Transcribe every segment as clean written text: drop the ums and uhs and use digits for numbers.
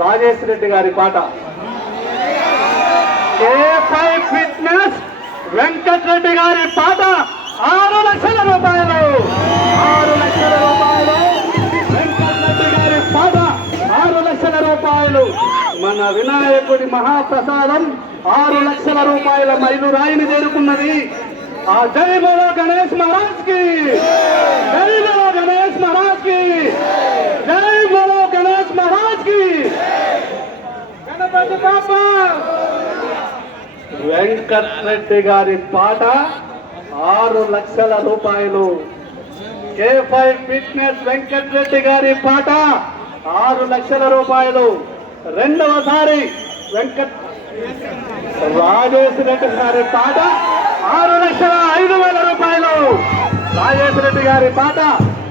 రాజేష్ రెడ్డి గారి పాట. K5 fitness Venkatareddy గారి పాట 6 లక్షల రూపాయలు. 6 లక్షల రూపాయలు. వెంకటరెడ్డి గారి పాట 6 లక్షల రూపాయలు. మన వినాయకుడి మహాప్రసాదం 6 లక్షల రూపాయల మైలురాయిని చేరుకున్నది. ఆ జై బోలో గణేష్ మహారాజ్ కి, జై బోలో గణేష్ మహారాజ్ కి, జై బోలో గణేష్ మహారాజ్ కి. గణపతి బాబా. వెంకటరెడ్డి గారి పాట 6 లక్షల రూపాయలు. K5 ఫిట్నెస్ వెంకటరెడ్డి గారి పాట 6 లక్షల రూపాయలు. రెండవసారి రాజేష్ రెడ్డి గారి పాట 6,05,000 రూపాయలు. రాజేష్ రెడ్డి గారి పాట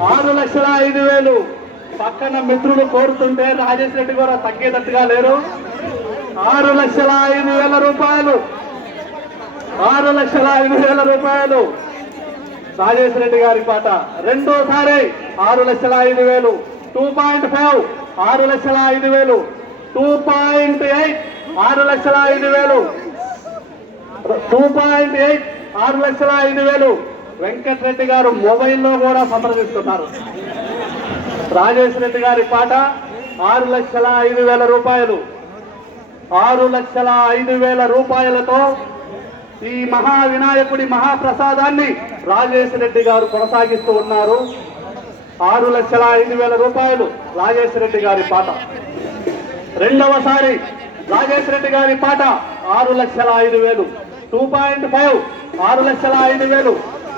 6,05,000. పక్కన మిత్రులు కోరుతుంటే రాజేష్ రెడ్డి కూడా తగ్గేటట్టుగా లేరు. 6,05,000 రూపాయలు. 6,05,000 రూపాయలు. రాజేష్ రెడ్డి గారి పాట రెండోసారి 6,05,000. 2.5 6,05,000. 2.8 6,05,000. 2.8 6,05,000. వెంకటరెడ్డి గారు మొబైల్లో కూడా సంప్రదిస్తున్నారు. రాజేష్ రెడ్డి గారి పాట 6,05,000 రూపాయలు. 6,05,000 రూపాయలతో ఈ మహా వినాయకుడి మహాప్రసాదాన్ని రాజేష్ రెడ్డి గారు కొనసాగిస్తూ ఉన్నారు. 6,05,000 రూపాయలు రాజేష్ రెడ్డి గారి పాట. రెండవసారి రాజేష్ రెడ్డి గారి పాట 6,05,000. 2.5 6,05,000.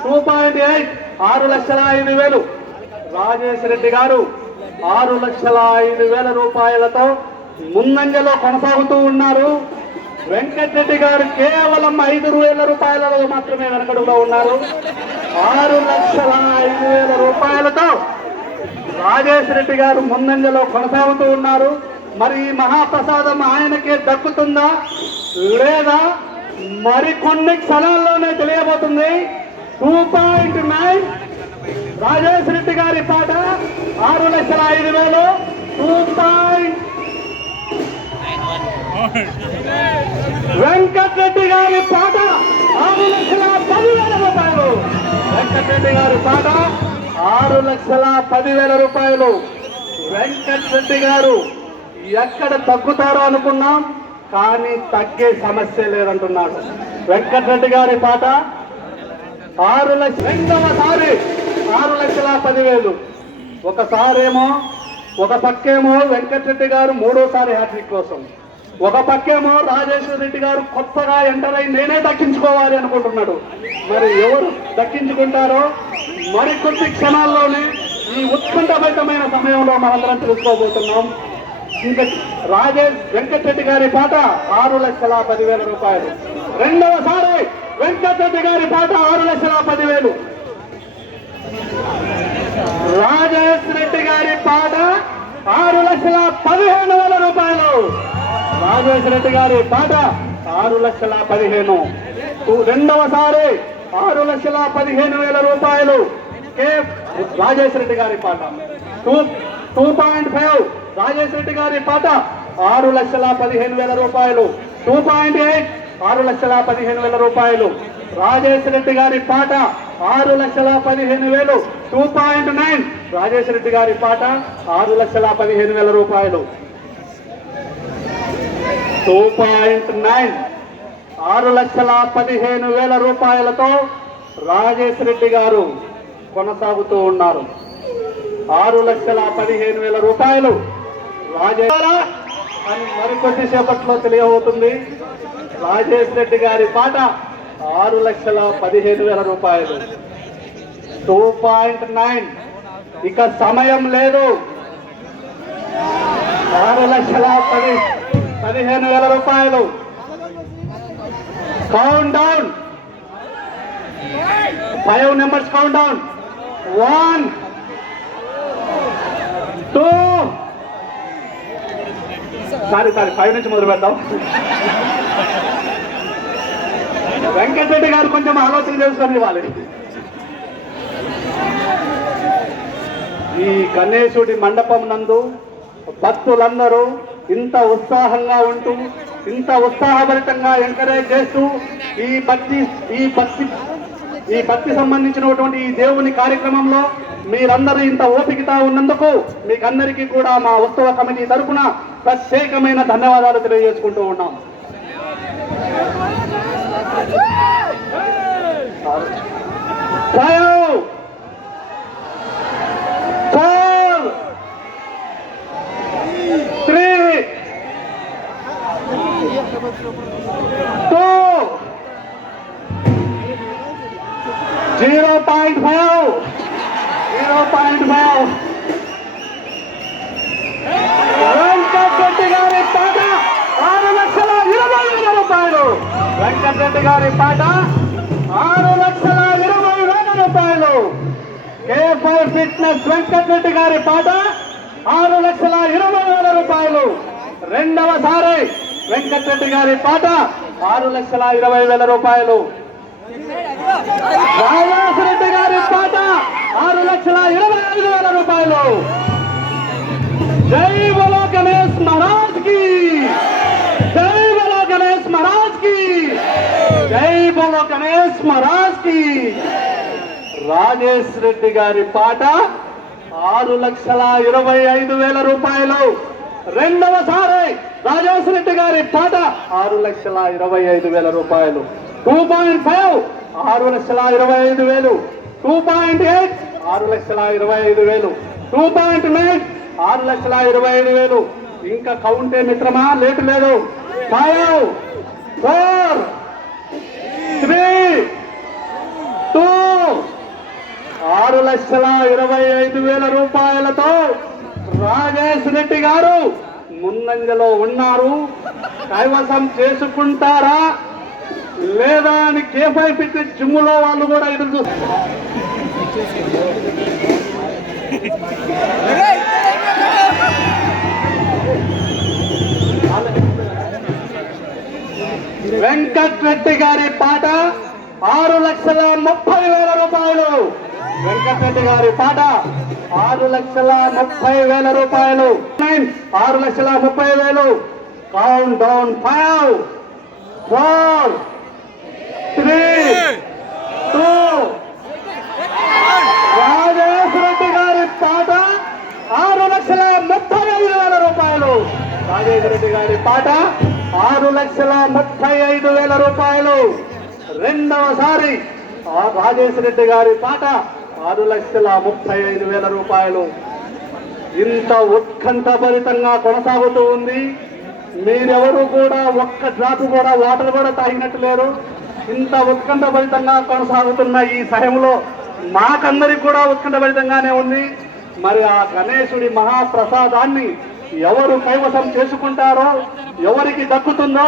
2.8 6,05,000. రాజేష్ రెడ్డి గారు 6,05,000 రూపాయలతో ముందంజలో కొనసాగుతూ ఉన్నారు. వెంకటరెడ్డి గారు కేవలం 5,000 రూపాయలలో మాత్రమే వెనకడుగులో ఉన్నారు. 6,05,000 రూపాయలతో రాజేష్ రెడ్డి గారు ముందంజలో కొనసాగుతూ ఉన్నారు. మరి ఈ మహాప్రసాదం ఆయనకే దక్కుతుందా లేదా మరికొన్ని క్షణాల్లోనే తెలియబోతుంది. 2.9 రాజేష్ రెడ్డి గారి పాట 6,05,000. 2. వెంకటరెడ్డి గారి పాట 6,10,000 రూపాయలు. వెంకటరెడ్డి గారి పాట 6,10,000 రూపాయలు. వెంకటరెడ్డి గారు ఎక్కడ తగ్గుతారో అనుకున్నాం, కానీ తగ్గే సమస్య లేదంటున్నాడు. వెంకటరెడ్డి గారి పాట 6 లక్షలు. రెండవసారి 6,10,000. ఒకసారేమో ఒక పక్కేమో వెంకటరెడ్డి గారు మూడోసారి హ్యాట్రిక్ కోసం, ఒక పక్కేమో రాజేశ్వర రెడ్డి గారు కొత్తగా ఎంటర్ అయి నేనే దక్కించుకోవాలి అనుకుంటున్నాడు. మరి ఎవరు దక్కించుకుంటారో మరికొద్ది క్షణాల్లోనే ఈ ఉత్కంఠభరితమైన సమయంలో మనందరం తెలుసుకోబోతున్నాం. ఇంకా వెంకటరెడ్డి గారి పాట 6,10,000 రూపాయలు. రెండవసారి వెంకటరెడ్డి గారి పాట 6,10,000. రాజేష్ రెడ్డి గారి పాట 6,15,000 రూపాయలు. రాజేష్ రెడ్డి గారి పాట 6,15,000. రెండవసారి 6,15,000 రూపాయలు. రాజేష్ రెడ్డి గారి పాట 2.5 రాజేష్ రెడ్డి గారి పాట 6,15,000 రూపాయలు. 2.8 6,15,000 రూపాయలు. రాజేష్ రెడ్డి గారి పాట 6,15,000. 2.9 రాజేష్ రెడ్డి గారి పాట 6,15,000 రూపాయలు. 2.9 6,15,000 రూపాయలతో రాజేష్ రెడ్డి గారు కొనసాగుతూ ఉన్నారు. 6,15,000 రూపాయలు రాజేష్ అని మరికొద్ది సేపట్లో తెలియబోతుంది. రాజేష్ రెడ్డి గారి పాట 6,15,000 రూపాయలు. 2.9 ఇక సమయం లేదు. 6,15,000 రూపాయలు. Count down 5 numbers. Count down 1 2 sorry 5 నుంచి మొదలు పెడతాం. వెంకటరెడ్డి గారు కొంచెం ఆలోచన చేసుకొని ఇవ్వాలి. ఈ గణేశుడి మండపం నందు భక్తులందరూ ఇంత ఉత్సాహంగా ఉంటూ ఇంత ఉత్సాహభరితంగా ఎంకరేజ్ చేస్తూ ఈ భక్తి సంబంధించినటువంటి ఈ దేవుని కార్యక్రమంలో మీరందరూ ఇంత ఓపికతో ఉన్నందుకు మీకందరికీ కూడా మా ఉత్సవ కమిటీ తరఫున ప్రత్యేకమైన ధన్యవాదాలు తెలియజేసుకుంటూ ఉన్నాం. వెంకటరెడ్డి గారి పాట 6,20,000 రూపాయలు. వెంకటరెడ్డి గారి పాట 6,20,000 రూపాయలు. K5 ఫిట్నెస్ వెంకటరెడ్డి గారి పాట 6,20,000 రూపాయలు. రెండవసారి వెంకటరెడ్డి గారి పాట 6,20,000 రూపాయలు. రాజారెడ్డి గారి పాట 6,25,000 రూపాయలు. జై బోలో గణేష్ మహారాజ్ కి, జై బోలో గణేష్ మహారాజ్ కి, జై బోలో గణేష్ మహారాజ్ కి. రాజేష్ రెడ్డి గారి పాట 6,25,000 రూపాయలు. రెండవసారి రాజేష్ రెడ్డి గారి పాట 6,25,000 రూపాయలు. 2.5 6,25,000. 2.8 6,25,000. 2.9 6,25,000. ఇంకా కౌంటే మిత్రమా, లేటు లేదు. 5 4 3 2 6,25,000 రూపాయలతో రాజేష్ రెడ్డి గారు ముందంజలో ఉన్నారు. కైవసం చేసుకుంటారా లేదా అని K5 ఫిట్నెస్ జిమ్ములో వాళ్ళు కూడా ఎదురు చూస్తారు. వెంకటరెడ్డి గారి పాట 6,30,000 రూపాయలు. వెంకటరెడ్డి గారి పాట 6,30,000 రూపాయలు. 6,30,000. కౌంట్ డౌన్ 5 4 3 2 రాజేష్ రెడ్డి గారి పాట 6,35,000 రూపాయలు. రాజేష్ రెడ్డి గారి పాట 6,35,000 రూపాయలు. రెండవసారి రాజేష్ రెడ్డి గారి పాట 6,35,000 రూపాయలు. ఇంత ఉత్కంఠభరితంగా కొనసాగుతూ ఉంది. మీరెవరు కూడా ఒక్క డ్రాప్ కూడా వాటర్ కూడా తాగినట్టు లేరు. ఇంత ఉత్కంఠభరితంగా కొనసాగుతున్న ఈ సమయంలో మాకందరికి కూడా ఉత్కంఠభరితంగానే ఉంది. మరి ఆ గణేశుడి మహాప్రసాదాన్ని ఎవరు కైవసం చేసుకుంటారో, ఎవరికి దక్కుతుందో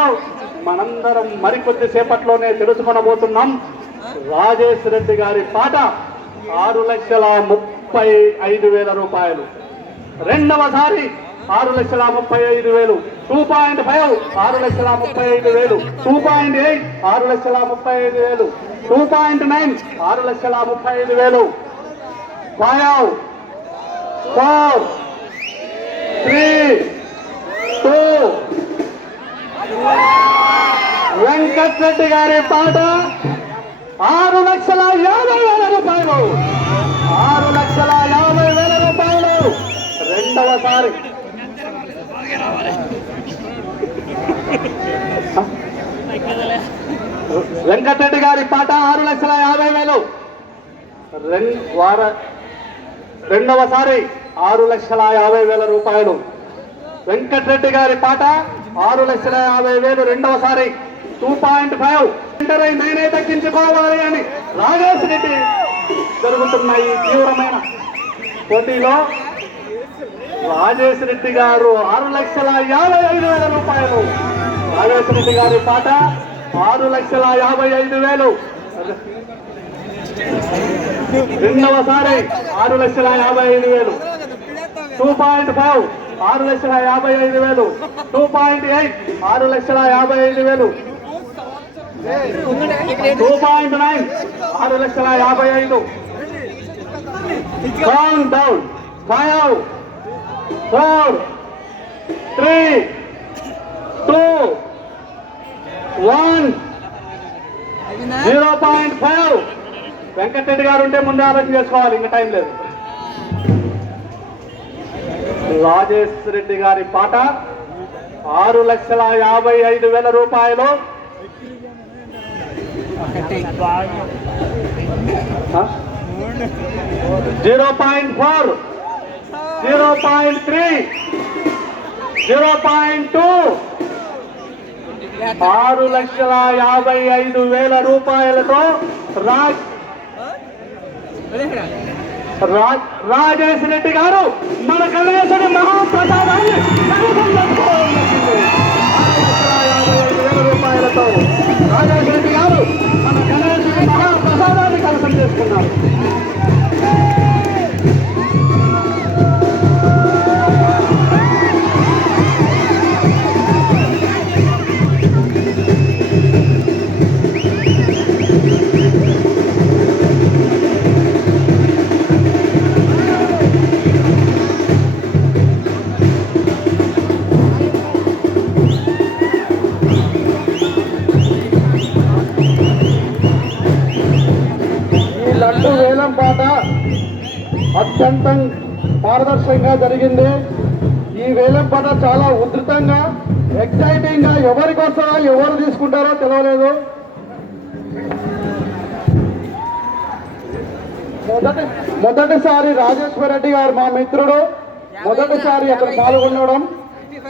మనందరం మరికొద్ది సేపట్లోనే తెలుసుకొనబోతున్నాం. రాజేష్ రెడ్డి గారి పాట 6,35,000 రూపాయలు. రెండవసారి 6,35,000. 2.5 6,35,000. 2.8 6,35,000. 2.9 6,35,000. 5 4 3 2 వెంకటరెడ్డి గారి పాట 6,50,000 రూపాయలు. 6,50,000 రూపాయలు. రెండవసారి వెంకటరెడ్డి గారి పాట 6,50,000. రెండవసారి 6,50,000 రూపాయలు. వెంకటరెడ్డి గారి పాట 6,50,000. రెండవసారి 2.5 నేనే దక్కించుకోవాలి అని రాజేష్ రెడ్డి జరుగుతున్న ఈ తీవ్రమైన పోటీలో రాజేష్ రెడ్డి గారు 6,55,000 రూపాయలు. రాజేష్ రెడ్డి గారి పాట 6,55,000. రెండవసారి 6,55,000. 2.5 6,55,000. 2.8 6,55,000. 2.9 6,55,000. Count down 5 4 3, 2, 1, 0.5. వెంకటరెడ్డి గారు ఉంటే ముందే ఆలోచన చేసుకోవాలి, ఇంకా టైం లేదు. రాజేష్ రెడ్డి గారి పాట 6,55,000 రూపాయలు. 0.4, 0.3, 0.2, 6,55,000 రూపాయలతో రాజేష్ రెడ్డి గారు మన గణేశుడి మహాప్రసాదాన్ని రూపాయలతో రాజేష్ రెడ్డి గారు మన గణేశుడి మహాప్రసాదాన్ని కలసం చేసుకున్నారు. వేలం పాట అత్యంత పారదర్శకంగా జరిగింది. ఈ వేలం పాట చాలా ఉధృతంగా, ఎక్సైటింగ్ గా, ఎవరికి వస్తారో ఎవరు తీసుకుంటారో తెలియలేదు. మొదటిసారి రాజేశ్వర రెడ్డి గారు మా మిత్రుడు మొదటిసారి అక్కడ పాల్గొనడం